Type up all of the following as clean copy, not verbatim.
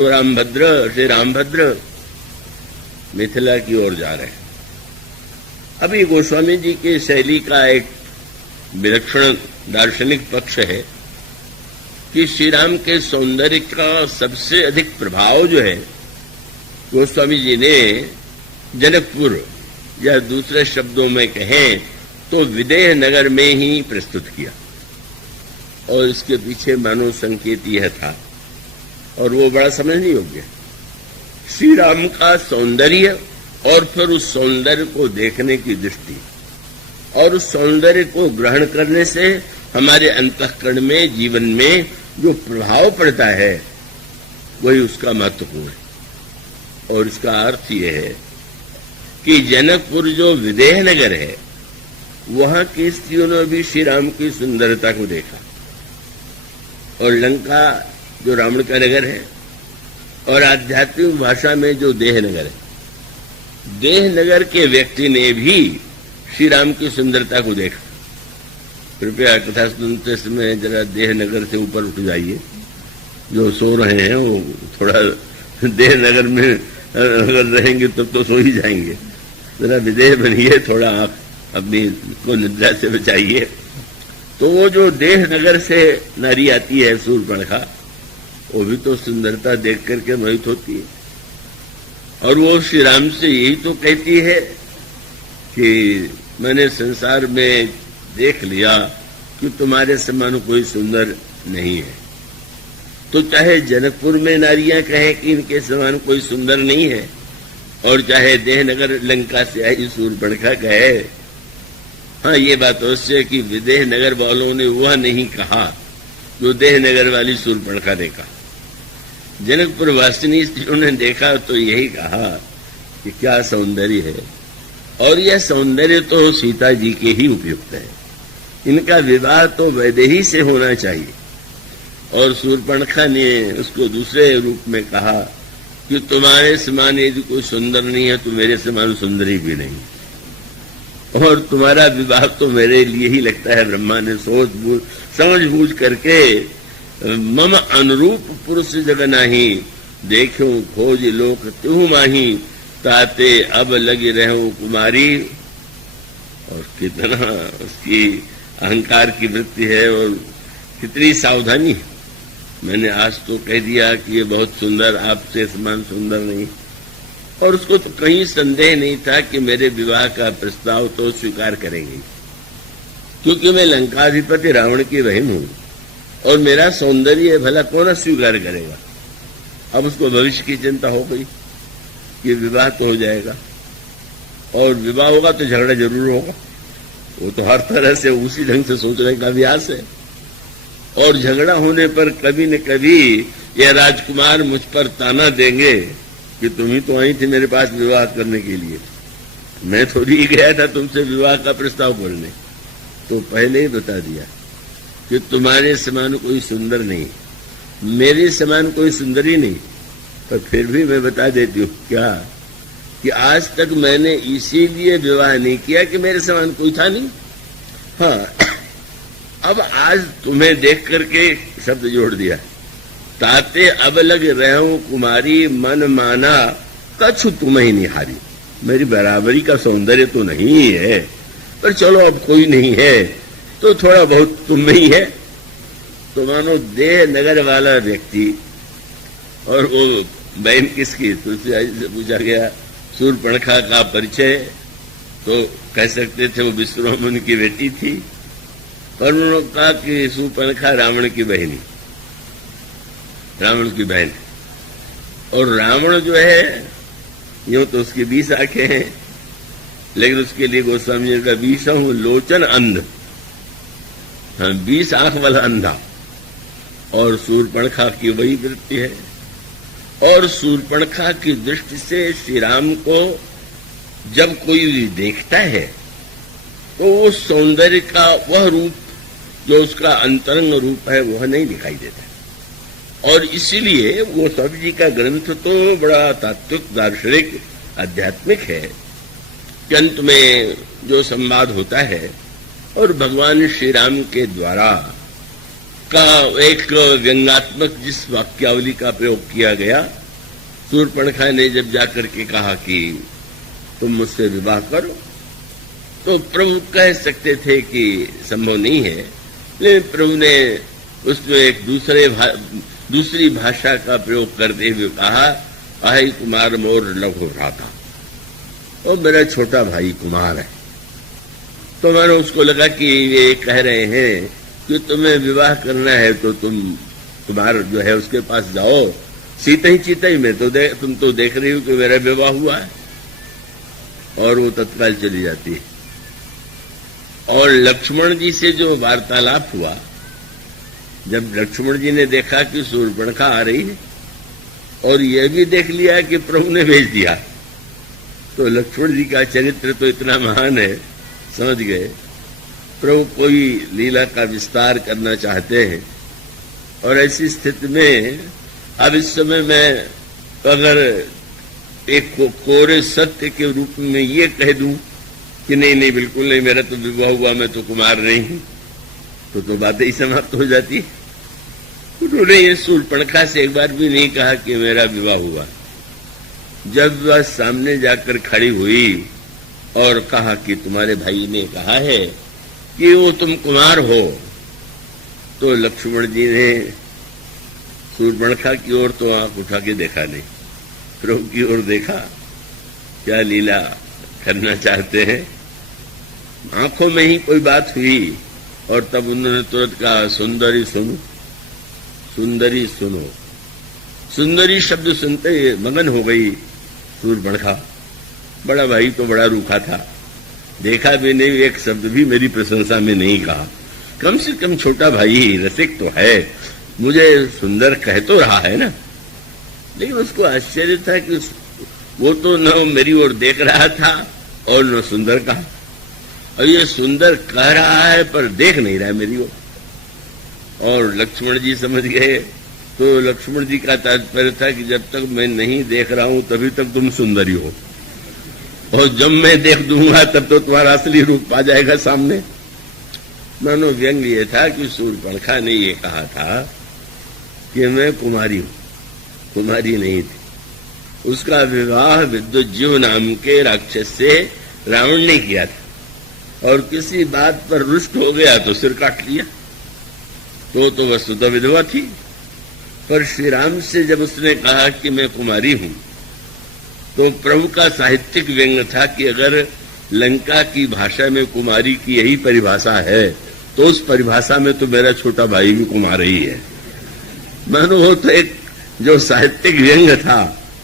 श्री रामभद्र मिथिला की ओर जा रहे हैं। अभी गोस्वामी जी की शैली का एक विलक्षण दार्शनिक पक्ष है कि श्री राम के सौंदर्य का सबसे अधिक प्रभाव जो है गोस्वामी जी ने जनकपुर या दूसरे शब्दों में कहें तो विदेह नगर में ही प्रस्तुत किया, और इसके पीछे मानो संकेत यह था, और वो बड़ा समझने योग्य है। श्री राम का सौंदर्य और फिर उस सौंदर्य को देखने की दृष्टि और उस सौंदर्य को ग्रहण करने से हमारे अंतःकरण में, जीवन में जो प्रभाव पड़ता है वही उसका महत्वपूर्ण है। और इसका अर्थ यह है कि जनकपुर जो विदेह नगर है, वहां की स्त्रियों ने भी श्री राम की सुंदरता को देखा, और लंका जो रावण का नगर है, और आध्यात्मिक भाषा में जो देह नगर है, देह नगर के व्यक्ति ने भी श्री राम की सुंदरता को देखा। कृपया कथा सुनते समय जरा देह नगर से ऊपर उठ जाइए। जो सो रहे हैं वो थोड़ा देह नगर में अगर रहेंगे तब तो सो ही जाएंगे। जरा विदेह बनिए, थोड़ा आप अपनी को निद्रा से बचाइए। तो वो जो देह नगर से नारी आती है शूर्पणखा, वो भी तो सुंदरता देख करके मोहित होती है, और वो श्री राम से यही तो कहती है कि मैंने संसार में देख लिया कि तुम्हारे समान कोई सुंदर नहीं है। तो चाहे जनकपुर में नारियां कहें कि इनके समान कोई सुंदर नहीं है, और चाहे देहनगर लंका से आई शूर्पणखा कहे, हाँ ये बात अवश्य है कि विदेह नगर वालों ने वह नहीं कहा जो देहनगर वाली शूर्पणखा ने कहा। जनकपुर वासिनी स्त्रियों ने देखा तो यही कहा कि क्या सौंदर्य है, और यह सौंदर्य तो सीता जी के ही उपयुक्त है। इनका विवाह तो वैदेही से होना चाहिए। और शूर्पणखा ने उसको दूसरे रूप में कहा कि तुम्हारे समान यदि कोई सुंदर नहीं है तो मेरे समान सुंदरी भी नहीं, और तुम्हारा विवाह तो मेरे लिए ही लगता है। ब्रह्मा ने समझ बूझ करके मम अनुरूप पुरुष जग नाही, देखो खोज लोक त्यों माही, ताते अब लगी रहूं कुमारी। और कितना उसकी अहंकार की वृत्ति है और कितनी सावधानी है। मैंने आज तो कह दिया कि ये बहुत सुंदर, आपसे समान सुंदर नहीं, और उसको तो कहीं संदेह नहीं था कि मेरे विवाह का प्रस्ताव तो स्वीकार करेंगे, क्योंकि मैं लंकाधिपति रावण की बहन हूं, और मेरा सौंदर्य भला कौन स्वीकार करेगा। अब उसको भविष्य की चिंता हो गई कि विवाह तो हो जाएगा, और विवाह होगा तो झगड़ा जरूर होगा। वो तो हर तरह से उसी ढंग से सोचने का अभ्यास है, और झगड़ा होने पर कभी न कभी यह राजकुमार मुझ पर ताना देंगे कि तुम ही तो आई थी मेरे पास विवाह करने के लिए, मैं थोड़ी ही गया था तुमसे विवाह का प्रस्ताव करने। तो पहले ही बता दिया कि तुम्हारे समान कोई सुंदर नहीं, मेरे समान कोई सुंदरी नहीं। पर फिर भी मैं बता देती हूँ क्या कि आज तक मैंने इसीलिए विवाह नहीं किया कि मेरे समान कोई था नहीं। हाँ, अब आज तुम्हें देख करके शब्द जोड़ दिया, ताते अब लग रहूं कुमारी, मन माना कछु तुम्हें ही निहारी। मेरी बराबरी का सौंदर्य तो नहीं है, पर चलो अब कोई नहीं है तो थोड़ा बहुत तुम में ही है। तो मानो देह नगर वाला व्यक्ति, और वो बहन किसकी, तुलसीदास से पूछा गया शूर्पणखा का परिचय, तो कह सकते थे वो विश्वमन की बेटी थी, पर उन्होंने कहा कि शूर्पणखा रावण की बहनी, रावण की बहन। और रावण जो है यूं तो उसकी 20 आंखें हैं, लेकिन उसके लिए गोस्वामी जी का 20 लोचन अंध, हाँ 20 आंख वाला अंधा। और शूर्पणखा की वही वृत्ति है, और शूर्पणखा की दृष्टि से श्री राम को जब कोई देखता है तो वो सौंदर्य का वह रूप जो उसका अंतरंग रूप है वह नहीं दिखाई देता। और इसीलिए वो गोस्वामी जी का ग्रंथ तो बड़ा तात्विक, दार्शनिक, आध्यात्मिक है कि अंत में जो संवाद होता है और भगवान श्री राम के द्वारा का एक व्यंग्यात्मक जिस वाक्यावली का प्रयोग किया गया, शूर्पणखा ने जब जाकर के कहा कि तुम मुझसे विवाह करो, तो प्रभु कह सकते थे कि संभव नहीं है, लेकिन प्रभु ने उसमें एक दूसरी भाषा का प्रयोग करते हुए कहा, अहि कुमार मोर लघु भ्राता, और मेरा छोटा भाई कुमार है। तो मैंने उसको लगा कि ये कह रहे हैं कि तुम्हें विवाह करना है तो तुम्हारा जो है उसके पास जाओ, सीते ही चीते ही में तो तुम तो देख रही हो कि मेरा विवाह हुआ है, और वो तत्काल चली जाती है। और लक्ष्मण जी से जो वार्तालाप हुआ, जब लक्ष्मण जी ने देखा कि शूर्पणखा आ रही है और यह भी देख लिया कि प्रभु ने भेज दिया, तो लक्ष्मण जी का चरित्र तो इतना महान है, समझ गए प्रभु कोई लीला का विस्तार करना चाहते हैं। और ऐसी स्थिति में अब इस समय मैं अगर एक कोरे सत्य के रूप में ये कह दूं कि नहीं बिल्कुल नहीं, मेरा तो विवाह हुआ, मैं तो कुमार नहीं हूं, तो बातें ही समाप्त हो जाती है। उन्होंने ये शूर्पणखा से एक बार भी नहीं कहा कि मेरा विवाह हुआ। जब वह सामने जाकर खड़ी हुई और कहा कि तुम्हारे भाई ने कहा है कि वो तुम कुमार हो, तो लक्ष्मण जी ने शूर्पणखा की ओर तो आंख उठा के देखा नहीं, प्रभु की ओर देखा, क्या लीला करना चाहते हैं। आंखों में ही कोई बात हुई और तब उन्होंने तुरंत कहा, सुंदरी सुनो, सुंदरी सुनो। सुंदरी शब्द सुनते मगन हो गई शूर्पणखा। बड़ा भाई तो बड़ा रूखा था, देखा भी नहीं, एक शब्द भी मेरी प्रशंसा में नहीं कहा। कम से कम छोटा भाई रसिक तो है, मुझे सुंदर कह तो रहा है ना। लेकिन उसको आश्चर्य था कि वो तो न मेरी ओर देख रहा था और न सुंदर कहा, और ये सुंदर कह रहा है पर देख नहीं रहा है मेरी ओर। और लक्ष्मण जी समझ गए। तो लक्ष्मण जी का तात्पर्य था कि जब तक मैं नहीं देख रहा हूं तभी तक तुम सुंदरी हो, और जब मैं देख दूंगा तब तो तुम्हारा असली रूप आ जाएगा सामने। मानो व्यंग ये था कि शूर्पणखा ने ये कहा था कि मैं कुमारी हूं, कुमारी नहीं थी। उसका विवाह विद्युज्जीव नाम के राक्षस से रावण ने किया था, और किसी बात पर रुष्ट हो गया तो सिर काट लिया। तो वस्तुतः विधवा थी, पर श्री राम से जब उसने कहा कि मैं कुमारी हूं, तो प्रभु का साहित्यिक व्यंग था कि अगर लंका की भाषा में कुमारी की यही परिभाषा है, तो उस परिभाषा में तो मेरा छोटा भाई भी कुमार ही है। मानो वो तो एक जो साहित्यिक व्यंग था।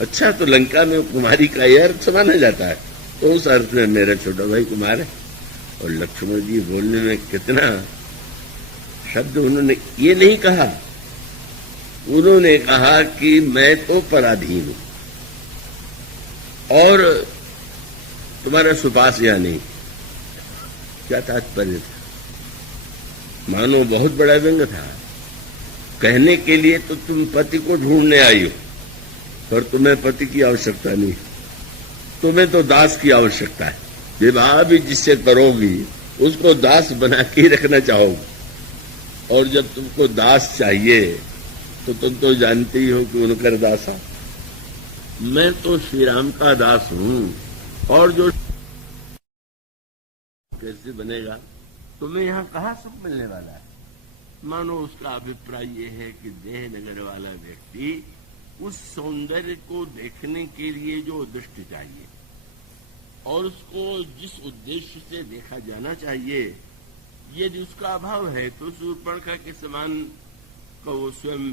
अच्छा, तो लंका में कुमारी का यह अर्थ माना जाता है, तो उस अर्थ में मेरा छोटा भाई कुमार है। और लक्ष्मण जी बोलने में कितना शब्द, उन्होंने ये नहीं कहा, उन्होंने कहा कि मैं तो पराधीन हूं और तुम्हारा सुपास या नहीं। क्या तात्पर्य था? मानो बहुत बड़ा व्यंग था। कहने के लिए तो तुम पति को ढूंढने आई हो, पर तुम्हें पति की आवश्यकता नहीं, तुम्हें तो दास की आवश्यकता है। विवाह भी जिससे करोगी उसको दास बना के रखना चाहोगी, और जब तुमको दास चाहिए तो तुम तो जानते ही हो कि उनकर दासा। मैं तो श्री राम का दास हूं, और जो कैसे बनेगा, तुम्हें यहां कहां सुख मिलने वाला है। मानो उसका अभिप्राय ये है कि देह नगर वाला व्यक्ति उस सौंदर्य को देखने के लिए जो दृष्टि चाहिए और उसको जिस उद्देश्य से देखा जाना चाहिए, यदि उसका अभाव है तो शूर्पणखा के समान को वो स्वयं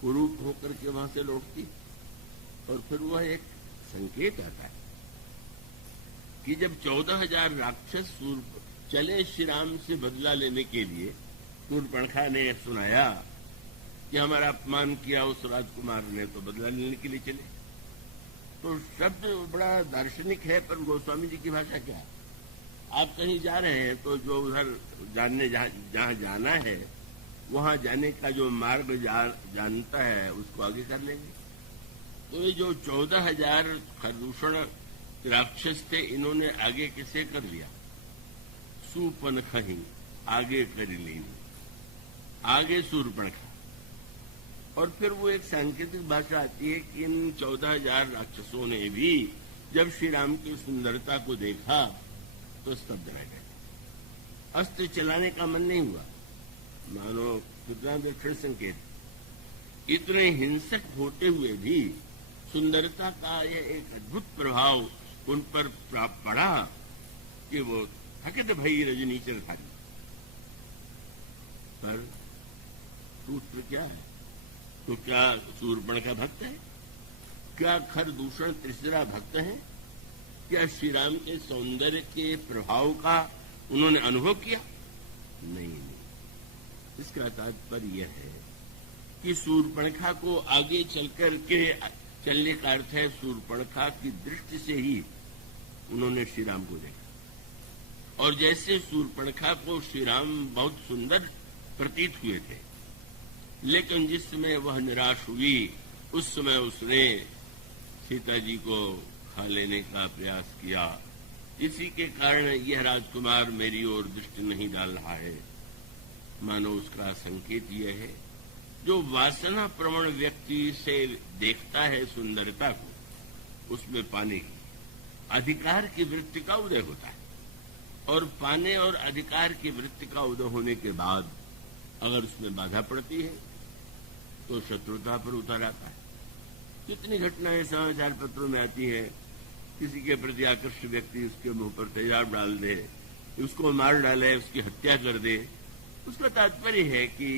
कुरूप होकर के वहां से लौटती। और फिर वह एक संकेत आता है कि जब 14,000 राक्षस चले श्री राम से बदला लेने के लिए, शूर्पणखा ने सुनाया कि हमारा अपमान किया उस राजकुमार ने, तो बदला लेने के लिए चले। तो शब्द बड़ा दार्शनिक है, पर गोस्वामी जी की भाषा क्या है? आप कहीं जा रहे हैं तो जो उधर जानने जहां जाना है वहां जाने का जो मार्ग जानता है उसको आगे कर लेंगे। तो ये जो 14,000 खरदूषण राक्षस थे, इन्होंने आगे किसे कर लिया? शूर्पणखा ही आगे कर ली। आगे शूर्पणखा, और फिर वो एक सांकेतिक भाषा आती है कि इन 14,000 राक्षसों ने भी जब श्री राम की सुंदरता को देखा तो स्तब्ध रह गए। अस्त्र चलाने का मन नहीं हुआ। मानो कितना दक्षिण संकेत, इतने हिंसक होते हुए भी सुंदरता का यह एक अद्भुत प्रभाव उन पर पड़ा कि वो थकित भई रजनी चरधारी। पर सूत्र क्या है? तो क्या शूर्पणखा भक्त है? क्या खरदूषण त्रिशिरा भक्त है? क्या श्री राम के सौंदर्य के प्रभाव का उन्होंने अनुभव किया? नहीं। इसका तात्पर्य यह है कि शूर्पणखा को आगे चलकर के चलने का अर्थ है शूर्पणखा की दृष्टि से ही उन्होंने श्री राम को देखा। और जैसे शूर्पणखा को श्री राम बहुत सुंदर प्रतीत हुए थे, लेकिन जिस समय वह निराश हुई उस समय उसने सीता जी को खा लेने का प्रयास किया। इसी के कारण यह राजकुमार मेरी ओर दृष्टि नहीं डाल रहा है। मानो उसका संकेत यह है, जो वासना प्रवण व्यक्ति से देखता है सुंदरता को, उसमें पाने की अधिकार की वृत्ति का उदय होता है। और पाने और अधिकार की वृत्ति का उदय होने के बाद अगर उसमें बाधा पड़ती है तो शत्रुता पर उतर आता है। कितनी घटनाएं समाचार पत्रों में आती है, किसी के प्रति आकृष्ट व्यक्ति उसके मुंह पर तेजाब डाल दे, उसको मार डाले, उसकी हत्या कर दे। उसका तात्पर्य है कि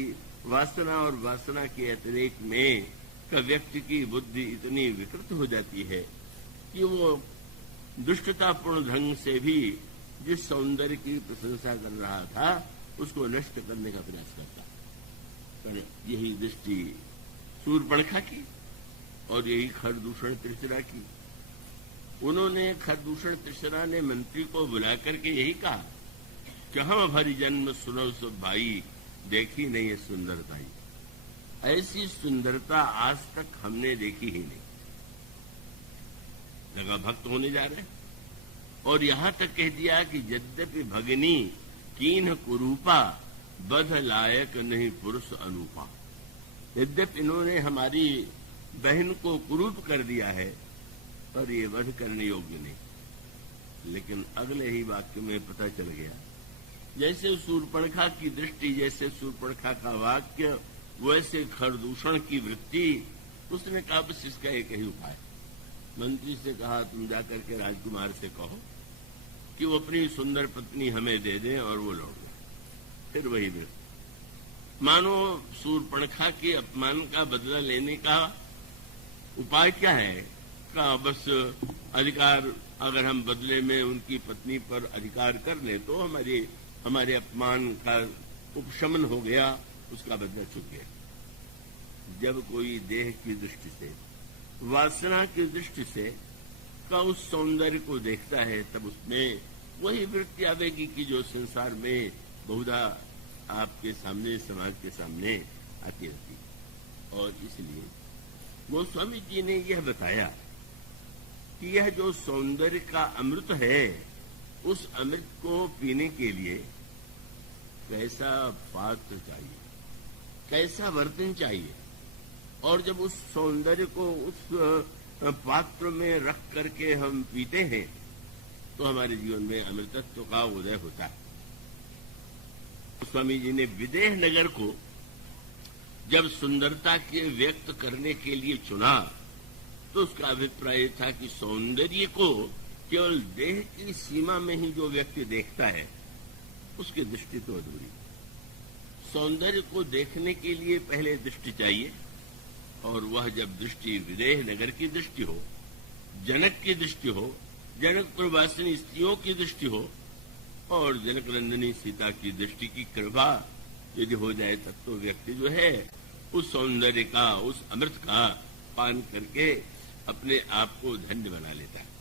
वासना और वासना के अतिरेक में का व्यक्ति की बुद्धि इतनी विकृत हो जाती है कि वो दुष्टतापूर्ण ढंग से भी जिस सौंदर्य की प्रशंसा कर रहा था उसको नष्ट करने का प्रयास करता। पर यही दृष्टि शूर्पणखा की और यही खरदूषण त्रिशिरा की। उन्होंने खरदूषण त्रिशिरा ने मंत्री को बुला करके यही कहा कि हम भरी जन्म सुनो सब भाई, देखी नहीं है सुंदरता ही। ऐसी सुंदरता आज तक हमने देखी ही नहीं। लगा भक्त होने जा रहे, और यहां तक कह दिया कि यद्यपि भगिनी कीन्ह कुरूपा, बध लायक नहीं पुरुष अनूपा। यद्यपि इन्होंने हमारी बहन को कुरूप कर दिया है, पर ये वध करने योग्य नहीं। लेकिन अगले ही वाक्य में पता चल गया, जैसे शूर्पणखा की दृष्टि, जैसे शूर्पणखा का वाक्य, वैसे खरदूषण की वृत्ति। उसने कहा बस इसका एक ही उपाय। मंत्री से कहा तुम जाकर के राजकुमार से कहो कि वो अपनी सुंदर पत्नी हमें दे दें और वो लौट गए। फिर वही वृत्ति, मानो शूर्पणखा के अपमान का बदला लेने का उपाय क्या है? का बस अधिकार, अगर हम बदले में उनकी पत्नी पर अधिकार कर लें तो हमारे अपमान का उपशमन हो गया, उसका बदला चुक गया। जब कोई देह की दृष्टि से, वासना की दृष्टि से का उस सौंदर्य को देखता है, तब उसमें वही वृत्ति आवेगी कि जो संसार में बहुधा आपके सामने, समाज के सामने आती रहती है। और इसलिए गोस्वामी जी ने यह बताया कि यह जो सौंदर्य का अमृत है, उस अमृत को पीने के लिए कैसा पात्र चाहिए, कैसा बर्तन चाहिए। और जब उस सौंदर्य को उस पात्र में रख करके हम पीते हैं तो हमारे जीवन में अमृतत्व का उदय होता है। स्वामी जी ने विदेह नगर को जब सुंदरता के व्यक्त करने के लिए चुना तो उसका अभिप्राय था कि सौंदर्य को केवल देह की सीमा में ही जो व्यक्ति देखता है उसकी दृष्टि तो अधूरी। सौंदर्य को देखने के लिए पहले दृष्टि चाहिए, और वह जब दृष्टि विदेह नगर की दृष्टि हो, जनक की दृष्टि हो, जनकपुरवासिनी स्त्रियों की दृष्टि हो, और जनकनंदिनी सीता की दृष्टि की कृपा यदि हो जाए, तब तो व्यक्ति जो है उस सौंदर्य का, उस अमृत का पान करके अपने आप को धन्य बना लेता है।